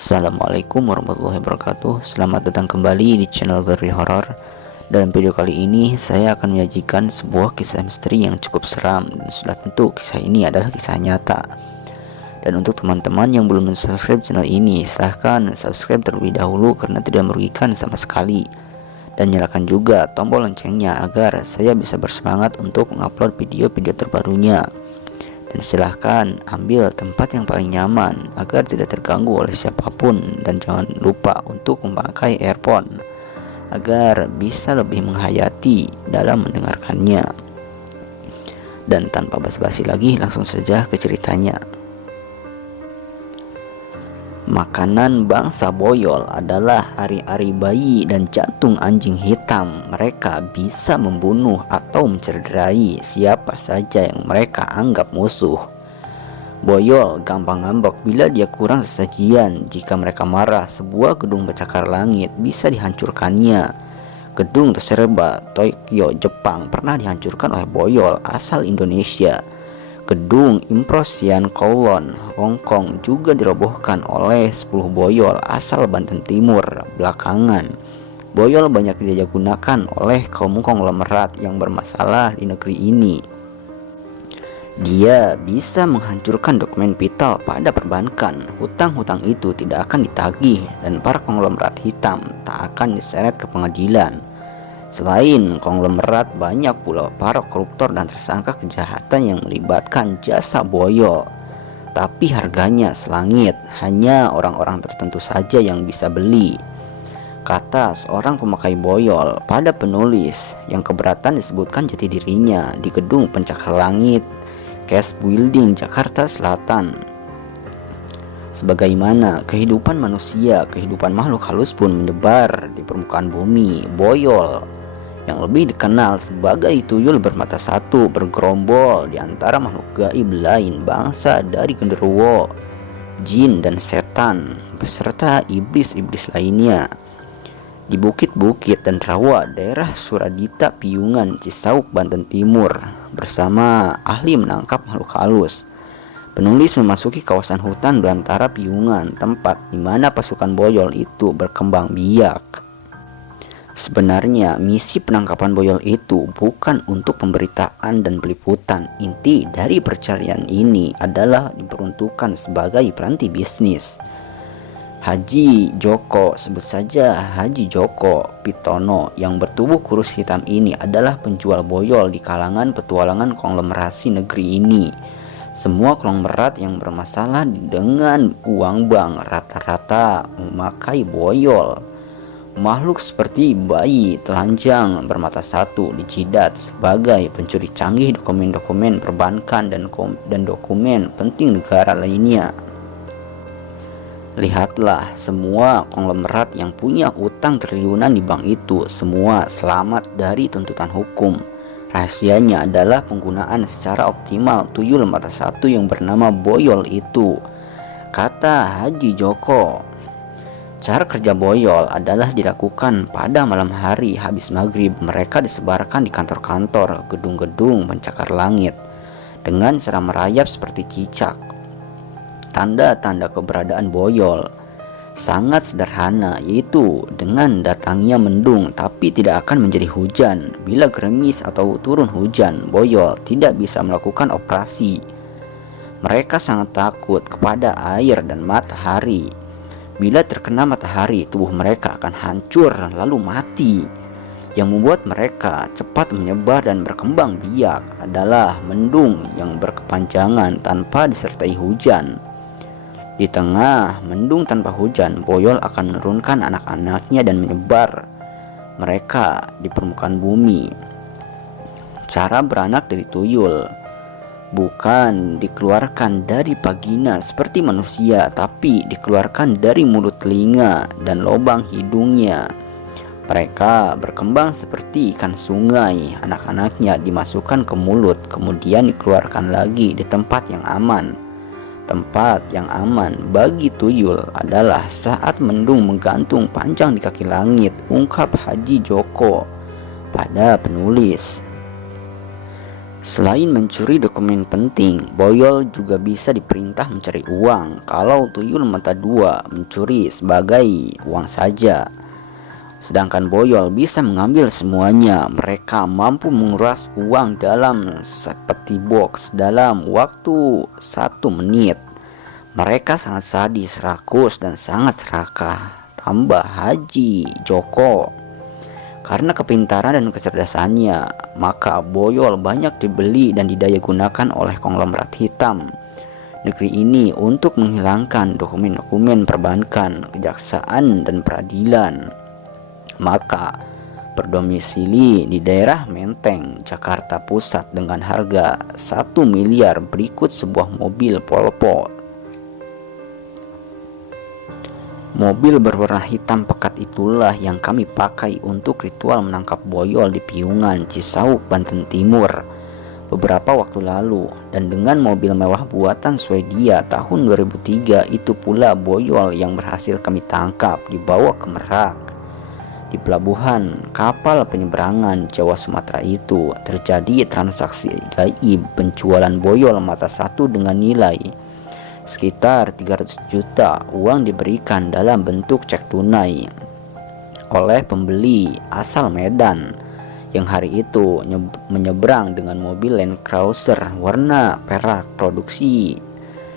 Assalamualaikum warahmatullahi wabarakatuh. Selamat datang kembali di channel Very Horror. Dalam video kali ini saya akan menyajikan sebuah kisah misteri yang cukup seram, dan sudah tentu kisah ini adalah kisah nyata. Dan untuk teman-teman yang belum subscribe channel ini, silahkan subscribe terlebih dahulu karena tidak merugikan sama sekali. Dan nyalakan juga tombol loncengnya agar saya bisa bersemangat untuk mengupload video-video terbarunya. Dan silahkan ambil tempat yang paling nyaman agar tidak terganggu oleh siapapun, dan jangan lupa untuk memakai earphone agar bisa lebih menghayati dalam mendengarkannya. Dan tanpa basa-basi lagi, langsung saja ke ceritanya. Makanan bangsa Boyol adalah ari-ari bayi dan jantung anjing hitam. Mereka bisa membunuh atau mencederai siapa saja yang mereka anggap musuh. Boyol gampang ngambek bila dia kurang sesajian. Jika mereka marah, sebuah gedung bercakar langit bisa dihancurkannya. Gedung Tsukuba Tokyo, Jepang pernah dihancurkan oleh Boyol asal Indonesia. Gedung Improsian Kowloon, Hong Kong juga dirobohkan oleh 10 boyol asal Banten Timur belakangan. Boyol banyak diajak gunakan oleh kaum konglomerat yang bermasalah di negeri ini. Dia bisa menghancurkan dokumen vital pada perbankan. Hutang-hutang itu tidak akan ditagih dan para konglomerat hitam tak akan diseret ke pengadilan. Selain konglomerat, banyak pula para koruptor dan tersangka kejahatan yang melibatkan jasa Boyol. Tapi harganya selangit, hanya orang-orang tertentu saja yang bisa beli, kata seorang pemakai Boyol pada penulis yang keberatan disebutkan jati dirinya di gedung pencakar langit Cash Building, Jakarta Selatan. Sebagaimana kehidupan manusia, kehidupan makhluk halus pun menyebar di permukaan bumi. Boyol yang lebih dikenal sebagai tuyul bermata satu bergerombol di antara makhluk gaib lain bangsa dari genderuwo, jin dan setan beserta iblis-iblis lainnya. Di bukit-bukit dan rawa daerah Suradita, Piungan, Cisauk, Banten Timur bersama ahli menangkap makhluk halus. Penulis memasuki kawasan hutan belantara Piungan, tempat di mana pasukan Boyol itu berkembang biak. Sebenarnya misi penangkapan Boyol itu bukan untuk pemberitaan dan peliputan. Inti dari pencarian ini adalah diperuntukkan sebagai peranti bisnis. Haji Joko, sebut saja Haji Joko Pitono, yang bertubuh kurus hitam ini adalah penjual Boyol di kalangan petualangan konglomerasi negeri ini. Semua konglomerat yang bermasalah dengan uang bank rata-rata memakai Boyol. Makhluk seperti bayi telanjang bermata satu dijidat sebagai pencuri canggih dokumen-dokumen perbankan dan dokumen penting negara lainnya. Lihatlah, semua konglomerat yang punya utang triliunan di bank itu semua selamat dari tuntutan hukum. Rahasianya adalah penggunaan secara optimal tuyul mata satu yang bernama Boyol itu, kata Haji Joko. Cara kerja Boyol adalah dilakukan pada malam hari habis maghrib. Mereka disebarkan di kantor-kantor, gedung-gedung pencakar langit dengan cara merayap seperti cicak. Tanda-tanda keberadaan Boyol sangat sederhana, yaitu dengan datangnya mendung tapi tidak akan menjadi hujan. Bila gerimis atau turun hujan, Boyol tidak bisa melakukan operasi. Mereka sangat takut kepada air dan matahari. Bila terkena matahari, tubuh mereka akan hancur lalu mati. Yang membuat mereka cepat menyebar dan berkembang biak adalah mendung yang berkepanjangan tanpa disertai hujan. Di tengah mendung tanpa hujan, Boyol akan menurunkan anak-anaknya dan menyebar mereka di permukaan bumi. Cara beranak dari tuyul bukan dikeluarkan dari vagina seperti manusia, tapi dikeluarkan dari mulut, telinga, dan lubang hidungnya. Mereka berkembang seperti ikan sungai. Anak-anaknya dimasukkan ke mulut, kemudian dikeluarkan lagi di tempat yang aman. Tempat yang aman bagi tuyul adalah saat mendung menggantung panjang di kaki langit, ungkap Haji Joko pada penulis. Selain mencuri dokumen penting, Boyol juga bisa diperintah mencari uang kalau tuyul mata dua mencuri sebagai uang saja. Sedangkan Boyol bisa mengambil semuanya. Mereka mampu menguras uang dalam seperti box dalam waktu 1 menit. Mereka sangat sadis, rakus, dan sangat serakah. Tambah Haji Joko. Karena kepintaran dan kecerdasannya, maka Boyol banyak dibeli dan didayagunakan oleh konglomerat hitam negeri ini untuk menghilangkan dokumen-dokumen perbankan, kejaksaan, dan peradilan. Maka berdomisili di daerah Menteng, Jakarta Pusat dengan harga 1 miliar berikut sebuah mobil Volvo. Mobil berwarna hitam pekat itulah yang kami pakai untuk ritual menangkap Boyol di Piungan, Cisauk, Banten Timur beberapa waktu lalu. Dan dengan mobil mewah buatan Swedia tahun 2003 itu pula Boyol yang berhasil kami tangkap dibawa ke Merak. Di pelabuhan kapal penyeberangan Jawa Sumatera itu terjadi transaksi gaib penjualan Boyol mata satu dengan nilai sekitar 300 juta. Uang diberikan dalam bentuk cek tunai oleh pembeli asal Medan yang hari itu menyeberang dengan mobil Land Cruiser warna perak produksi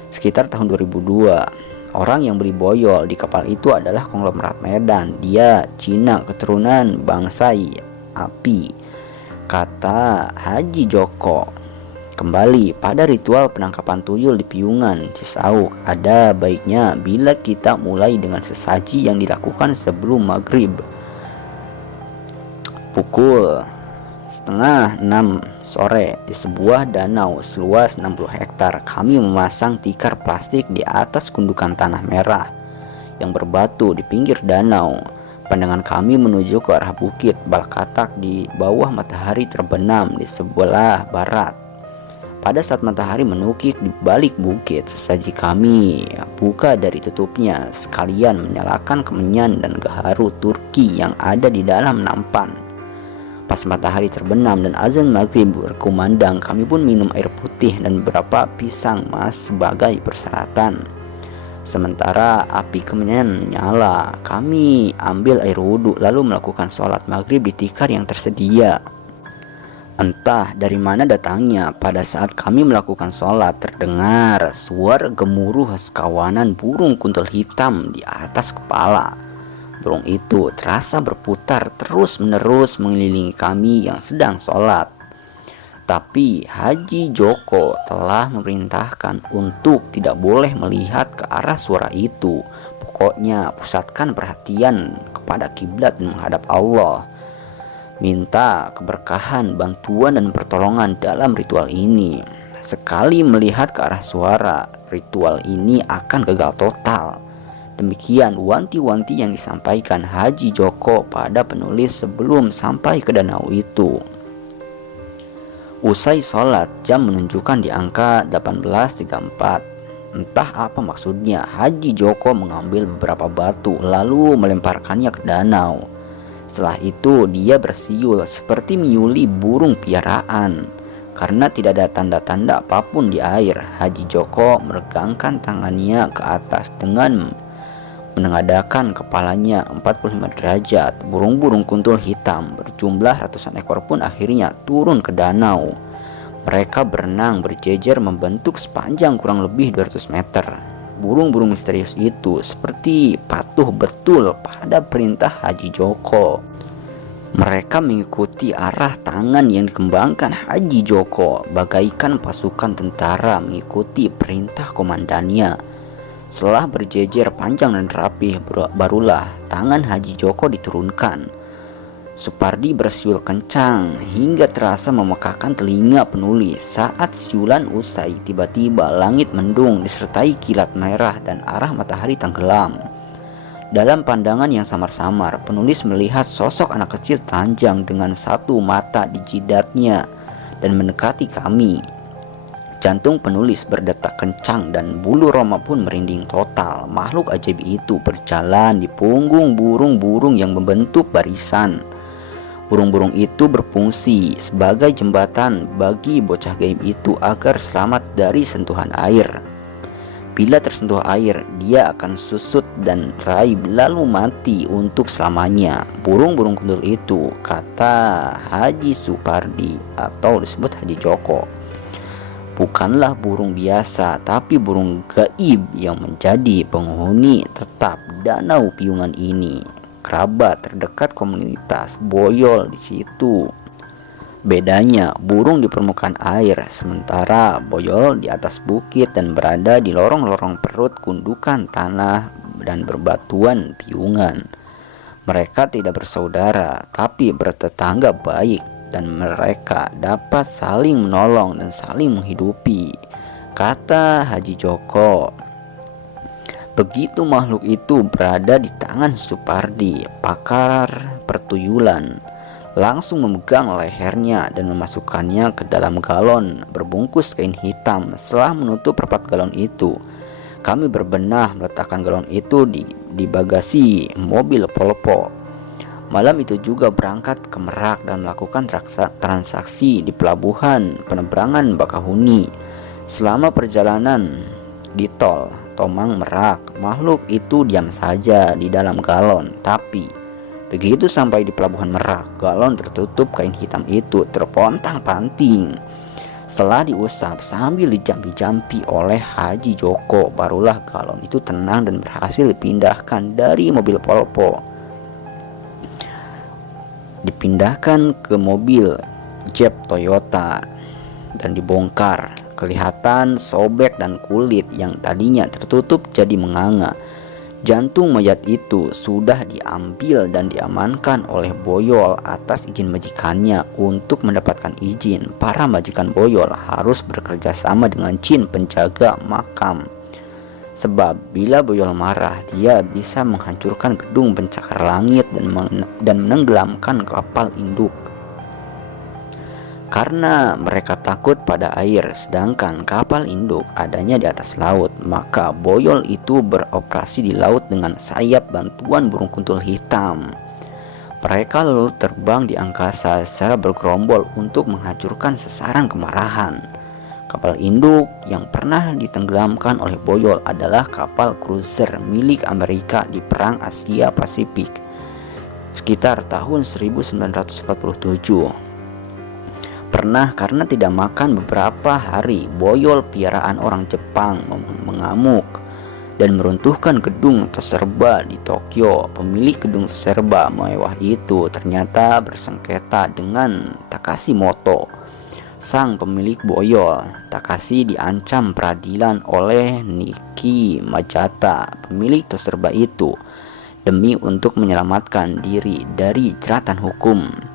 sekitar tahun 2002. Orang yang beli Boyol di kapal itu adalah konglomerat Medan. Dia Cina keturunan bangsai api, kata Haji Joko. Kembali pada ritual penangkapan tuyul di Piungan, Cisauk, ada baiknya bila kita mulai dengan sesaji yang dilakukan sebelum maghrib. Pukul 5:30 sore di sebuah danau seluas 60 hektar, kami memasang tikar plastik di atas gundukan tanah merah yang berbatu di pinggir danau. Pandangan kami menuju ke arah bukit Balkatak di bawah matahari terbenam di sebelah barat. Pada saat matahari menukik di balik bukit, sesaji kami buka dari tutupnya sekalian menyalakan kemenyan dan gaharu Turki yang ada di dalam nampan. Pas matahari terbenam dan azan maghrib berkumandang, kami pun minum air putih dan beberapa pisang mas sebagai persyaratan. Sementara api kemenyan menyala, kami ambil air wudhu lalu melakukan sholat maghrib di tikar yang tersedia. Entah dari mana datangnya, pada saat kami melakukan sholat terdengar suara gemuruh sekawanan burung kuntul hitam di atas kepala. Burung itu terasa berputar terus-menerus mengelilingi kami yang sedang sholat. Tapi Haji Joko telah memerintahkan untuk tidak boleh melihat ke arah suara itu. Pokoknya pusatkan perhatian kepada kiblat dan menghadap Allah. Minta keberkahan, bantuan, dan pertolongan dalam ritual ini. Sekali melihat ke arah suara, ritual ini akan gagal total. Demikian wanti-wanti yang disampaikan Haji Joko pada penulis sebelum sampai ke danau itu. Usai sholat, jam menunjukkan di angka 18.34. Entah apa maksudnya, Haji Joko mengambil beberapa batu lalu melemparkannya ke danau. Setelah itu dia bersiul seperti menyuli burung piaraan. Karena tidak ada tanda-tanda apapun di air, Haji Joko meregangkan tangannya ke atas dengan menengadakan kepalanya 45 derajat. Burung-burung kuntul hitam berjumlah ratusan ekor pun akhirnya turun ke danau. Mereka berenang berjejer membentuk sepanjang kurang lebih 200 meter. Burung-burung misterius itu seperti patuh betul pada perintah Haji Joko. Mereka mengikuti arah tangan yang dikembangkan Haji Joko, bagaikan pasukan tentara mengikuti perintah komandannya. Setelah berjejer panjang dan rapi, barulah tangan Haji Joko diturunkan. Supardi bersiul kencang hingga terasa memekakan telinga penulis. Saat siulan usai, tiba-tiba langit mendung disertai kilat merah dan arah matahari tenggelam. Dalam pandangan yang samar-samar, penulis melihat sosok anak kecil telanjang dengan satu mata di jidatnya dan mendekati kami. Jantung penulis berdetak kencang dan bulu roma pun merinding total. Makhluk ajaib itu berjalan di punggung burung-burung yang membentuk barisan. Burung-burung itu berfungsi sebagai jembatan bagi bocah gaib itu agar selamat dari sentuhan air. Bila tersentuh air, dia akan susut dan raib lalu mati untuk selamanya. Burung-burung kuntul itu, kata Haji Supardi atau disebut Haji Joko, bukanlah burung biasa, tapi burung gaib yang menjadi penghuni tetap danau piungan ini. Kerabat terdekat komunitas Boyol di situ. Bedanya, burung di permukaan air, sementara Boyol di atas bukit dan berada di lorong-lorong perut gundukan tanah dan berbatuan piungan. Mereka tidak bersaudara, tapi bertetangga baik, dan mereka dapat saling menolong dan saling menghidupi, kata Haji Joko. Begitu makhluk itu berada di tangan Supardi, pakar pertuyulan, langsung memegang lehernya dan memasukkannya ke dalam galon berbungkus kain hitam. Setelah menutup rapat galon itu, kami berbenah meletakkan galon itu di bagasi mobil Polpo. Malam itu juga berangkat ke Merak dan melakukan transaksi di pelabuhan penyeberangan Bakahuni. Selama perjalanan di tol Tomang Merak, makhluk itu diam saja di dalam galon, tapi begitu sampai di pelabuhan Merak, galon tertutup kain hitam itu terpontang-panting. Setelah diusap sambil dijampi-jampi oleh Haji Joko, barulah galon itu tenang dan berhasil dipindahkan dari mobil Polpo. Dipindahkan ke mobil Jeep Toyota dan dibongkar. Kelihatan sobek dan kulit yang tadinya tertutup jadi menganga. Jantung mayat itu sudah diambil dan diamankan oleh Boyol atas izin majikannya. Untuk mendapatkan izin, para majikan Boyol harus bekerja sama dengan jin penjaga makam. Sebab bila Boyol marah, dia bisa menghancurkan gedung pencakar langit dan menenggelamkan kapal induk. Karena mereka takut pada air, sedangkan kapal induk adanya di atas laut, maka Boyol itu beroperasi di laut dengan sayap bantuan burung kuntul hitam. Mereka lalu terbang di angkasa secara bergerombol untuk menghancurkan sasaran kemarahan. Kapal induk yang pernah ditenggelamkan oleh Boyol adalah kapal cruiser milik Amerika di Perang Asia Pasifik sekitar tahun 1947. Pernah karena tidak makan beberapa hari, Boyol piaraan orang Jepang mengamuk dan meruntuhkan gedung terserba di Tokyo. Pemilik gedung terserba mewah itu ternyata bersengketa dengan Takashimoto, sang pemilik Boyol. Takashi diancam peradilan oleh Niki Majata, pemilik terserba itu, demi untuk menyelamatkan diri dari jeratan hukum.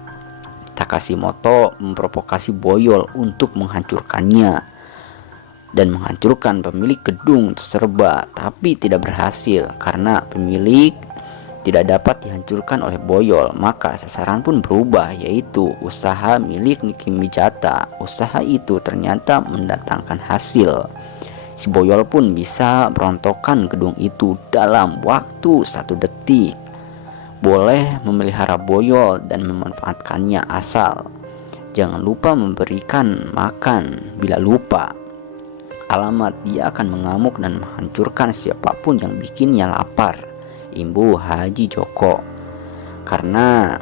Takashimoto memprovokasi Boyol untuk menghancurkannya dan menghancurkan pemilik gedung terserba, tapi tidak berhasil karena pemilik tidak dapat dihancurkan oleh Boyol. Maka sasaran pun berubah, yaitu usaha milik Niki Mijata. Usaha itu ternyata mendatangkan hasil. Si Boyol pun bisa merontokkan gedung itu dalam waktu 1 detik. Boleh memelihara Boyol dan memanfaatkannya, asal jangan lupa memberikan makan. Bila lupa alamat, dia akan mengamuk dan menghancurkan siapapun yang bikinnya lapar, imbu Haji Joko. Karena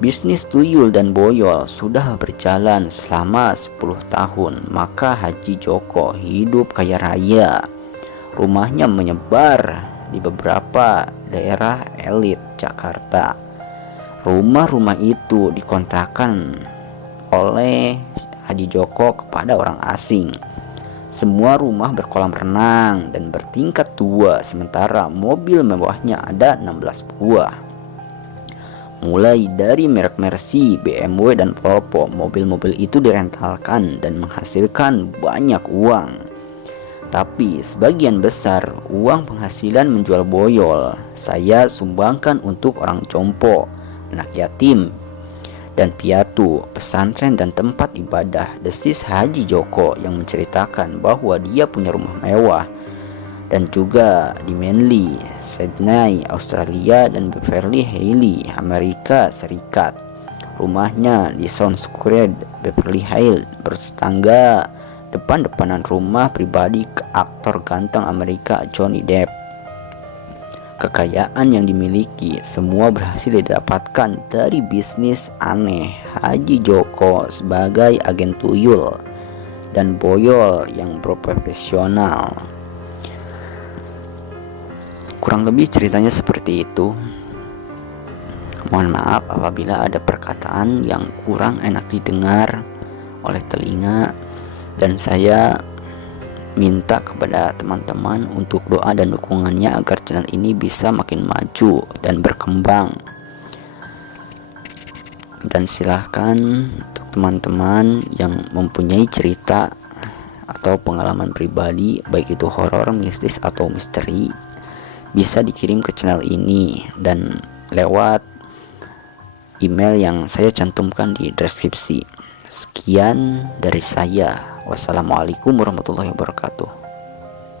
bisnis tuyul dan Boyol sudah berjalan selama 10 tahun, maka Haji Joko hidup kaya raya. Rumahnya menyebar di beberapa daerah elit Jakarta. Rumah-rumah itu dikontrakan oleh Haji Joko kepada orang asing. Semua rumah berkolam renang dan bertingkat 2, sementara mobil mewahnya ada 16 buah. Mulai dari merek Mercy, BMW, dan Volvo, mobil-mobil itu direntalkan dan menghasilkan banyak uang. Tapi sebagian besar uang penghasilan menjual Boyol saya sumbangkan untuk orang jompo, anak yatim, dan piatu, pesantren dan tempat ibadah, desis Haji Joko yang menceritakan bahwa dia punya rumah mewah dan juga di Manly, Sydney, Australia, dan Beverly Hills, Amerika Serikat. Rumahnya di Sound Square, Beverly Hills, bertetangga depan-depanan rumah pribadi aktor ganteng Amerika Johnny Depp. Kekayaan yang dimiliki semua berhasil didapatkan dari bisnis aneh Haji Joko sebagai agen tuyul dan boyol yang profesional. Kurang lebih ceritanya seperti itu. Mohon maaf apabila ada perkataan yang kurang enak didengar oleh telinga, dan saya minta kepada teman-teman untuk doa dan dukungannya agar channel ini bisa makin maju dan berkembang. Dan silahkan untuk teman-teman yang mempunyai cerita atau pengalaman pribadi, baik itu horor, mistis atau misteri, bisa dikirim ke channel ini dan lewat email yang saya cantumkan di deskripsi. Sekian dari saya. Wassalamualaikum warahmatullahi wabarakatuh.